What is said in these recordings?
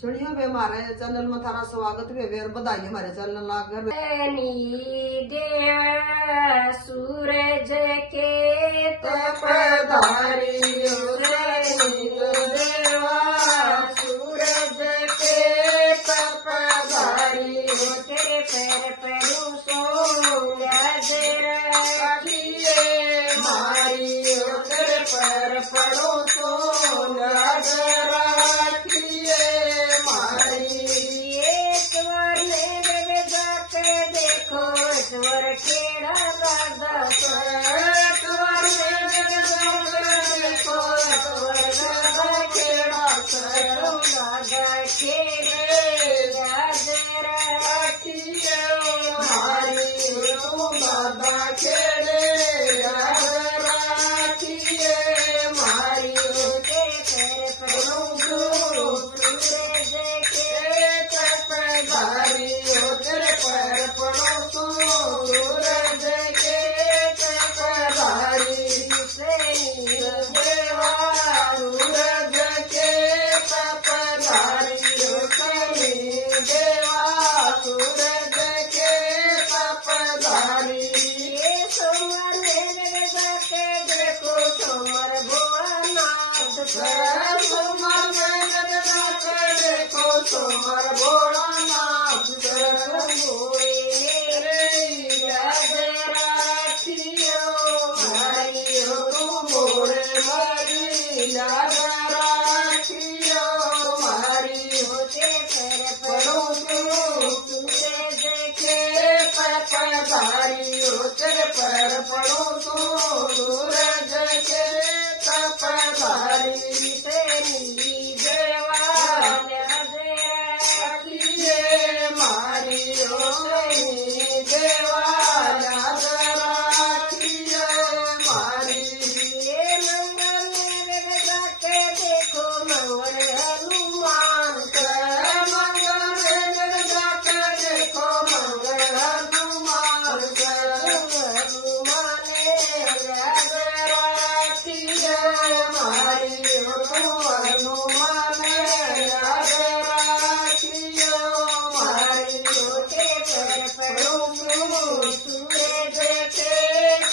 सुनियो वे हमारे चैनल में थारा स्वागत है और बधाई हमारे चैनल घर सूरज के तपधारी सूरज के तपधारी तेरे पैर पड़ू सोलज रखिए मारी तेरे पैर पड़ो सोलज रखिए मारी एक बार मेरे जाके देखो ईश्वर खेड़ा दादा एक बार मेरे जाके देखो ईश्वर दादा खेड़ा दादा खेड़े दादा रखिए मारी तू दादा खेड़े रखिए मारी तेरे पैर पड़ो सूरज के तपधारी तेरे पैर पड़ो सूरज के तपधारी देवा सूरज के तपधारी देवा सूरज के तपधारी सोमर मेरे जाके देखो सोमर भोलानाथ सोमर मेरे जाके देखो सोमर भोलानाथ मोरे मेरे याद रखियो हरियो तुम मोरे हरि याद रखियो हरि होते पैर पड़ो सूरज के तपधारी तेरे पैर पड़ो सूरज के तपधारी तेरी देवाल रखिए मारी देवाल रखिए मारी मंगल मेरे जाके देखो मंगल हनुमान मंगल मेरे जाके देखो मंगल हनुमान हनुमान याद रखिए मारी हनुमान याद रखिए मारी तेरे पैर पड़ो सूरज के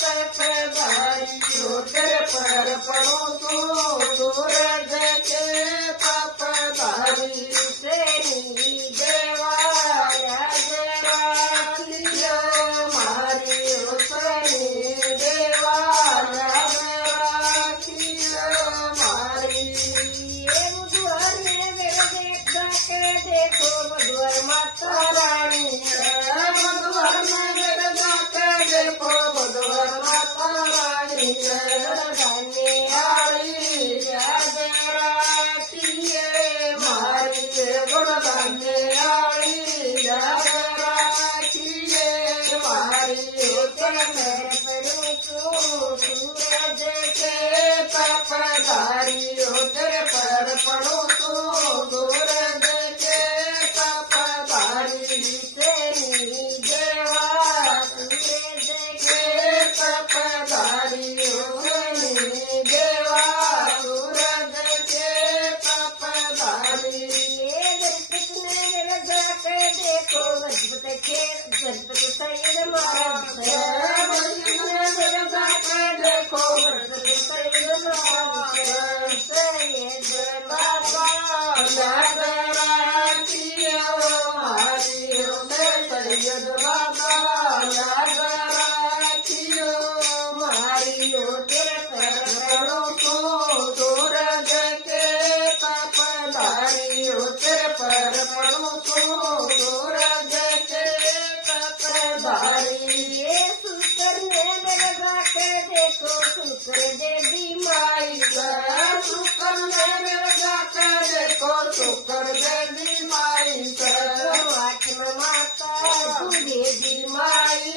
तपधारी तेरे पैर पड़ो सूरज के तपधारी तेरी देवाल रखिए मारी तेरी देवाल रखिए मारी बुधवार मेरे जाके देखो बुधवार माता रानी बुधवार मेरे जाके देखो बुधवार माता रानी गाने आड़ी याद रखिए मारी गुणगाने आड़ी याद रखिए मारी तेरे पैर पड़ो सूरज के तपधारी तेरे पैर पड़ो सूरज के तपधारी तेरी देवा सूरज के तपधारी देवा सूरज के तपधारी गणपति जाके देखो गणपति गणपति सैद महाराज जाके देखो गणपति सैद महाराज सैद बाबा याद रखिए हरि सैद बाबा याद रखिए हरि तेरे पैर पड़ो सूरज के तपधारी तेरे पैर पड़ो सूरज के तपधारी शुक्र मेरे जाके देखो शुक्र देवी माई शुक्र मेरे जाके देखो शुक्र देवी माई आठ माता देवी माई